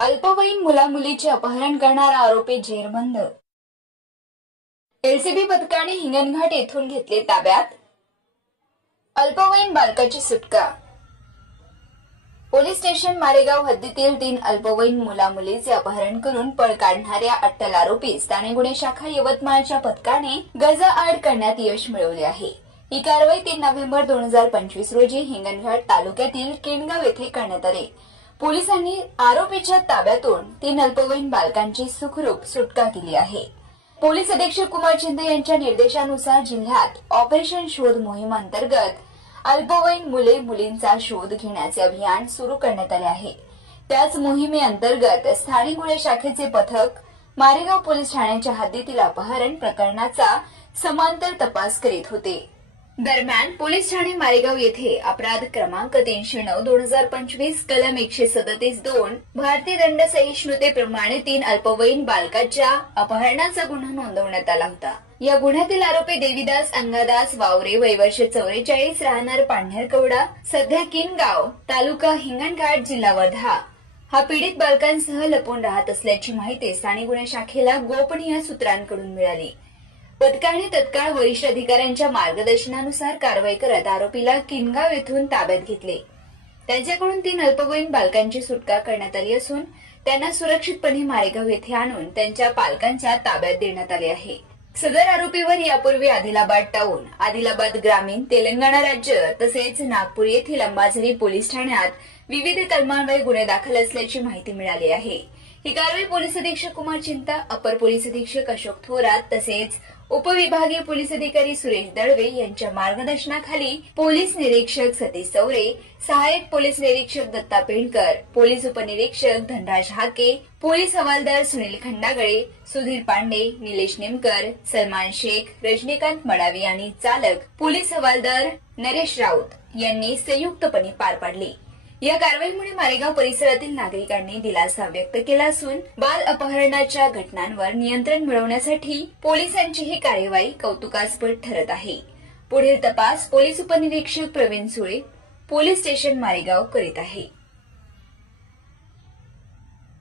अल्पवयीन मुलामुलीचे अपहरण करणारा आरोपी जेरबंद. एलसीबी पथकाने हिंगणघाट येथून घेतले ताब्यात. अल्पवयीन बालकाची सुटका. पोलीस स्टेशन मारेगाव हद्दीतील तीन अल्पवयीन मुलामुलीचे अपहरण करून पळ काढणाऱ्या अट्टल आरोपीस ठाणे गुन्हे शाखा यवतमाळच्या पथकाने गजा आड करण्यात यश मिळवले आहे. ही कारवाई तीन नोव्हेंबर दोन हजार पंचवीस रोजी हिंगणघाट तालुक्यातील किणगाव येथे करण्यात आली. पोलिसांनी आरोपीच्या ताब्यातून तीन अल्पवयीन बालकांची सुखरूप सुटका केली आहे. पोलीस अधीक्षक कुमार शिंदे यांच्या निर्देशानुसार जिल्ह्यात ऑपरेशन शोध मोहीम अंतर्गत अल्पवयीन मुले मुलींचा शोध घेण्याचे अभियान सुरू करण्यात आले आहे. त्याच मोहिमेअंतर्गत स्थानिक गुन्हे शाखेचे पथक मारेगाव पोलीस ठाण्याच्या हद्दीतील अपहरण प्रकरणाचा समांतर तपास करीत होते. दरम्यान पोलीस ठाणे मारेगाव येथे अपराध क्रमांक तीनशे नऊ दोन हजार पंचवीस कलम एकशे सदतीस दोन भारतीय दंड सहिष्णुतेप्रमाणे तीन अल्पवयीन बालकाच्या अपहरणाचा गुन्हा नोंदवण्यात आला होता. या गुन्ह्यातील आरोपी देवीदास अंगादास वावरे वयवर्ष चौवेचाळीस राहणार पांढरकवडा सध्या किनगाव तालुका हिंगणघाट जिल्हा वर्धा. हा पीडित बालकांसह लपून राहत असल्याची माहिती स्थानिक गुन्हे शाखेला गोपनीय सूत्रांकडून मिळाली. पथकाने तत्काळ वरिष्ठ अधिकाऱ्यांच्या मार्गदर्शनानुसार कारवाई करत आरोपीला किनगाव येथून ताब्यात घेतले. त्यांच्याकडून तीन अल्पवयीन बालकांची सुटका करण्यात आली असून त्यांना सुरक्षितपणे मारेगाव येथे आणून त्यांच्या पालकांच्या ताब्यात देण्यात आले आहे. सदर आरोपीवर यापूर्वी आदिलाबाद टाऊन आदिलाबाद ग्रामीण तेलंगणा राज्य तसेच नागपूर येथील अंबाझरी पोलीस ठाण्यात विविध कलमांवर गुन्हे दाखल असल्याची माहिती मिळाली आहे. ही कारवाई पोलीस अधीक्षक कुमार चिंता अपर पोलीस अधीक्षक अशोक थोरात तसेच उपविभागीय पोलीस अधिकारी सुरेश दळवे यांच्या मार्गदर्शनाखाली पोलीस निरीक्षक सतीश चौरे सहाय्यक पोलीस निरीक्षक दत्ता पेंडकर पोलीस उपनिरीक्षक धनराज हाके पोलीस हवालदार सुनील खंडागळे सुधीर पांडे निलेश निमकर सलमान शेख रजनीकांत मडावी आणि चालक पोलीस हवालदार नरेश राऊत यांनी संयुक्तपणे पार पाडली. या कारवाईमुळे मारेगाव परिसरातील नागरिकांनी दिलासा व्यक्त केला असून बाल अपहरणाच्या घटनांवर नियंत्रण मिळवण्यासाठी पोलिसांची ही कार्यवाही कौतुकास्पद ठरत आहे. पुढील तपास पोलीस उपनिरीक्षक प्रवीण सुळे पोलीस स्टेशन मारेगाव करीत आहे.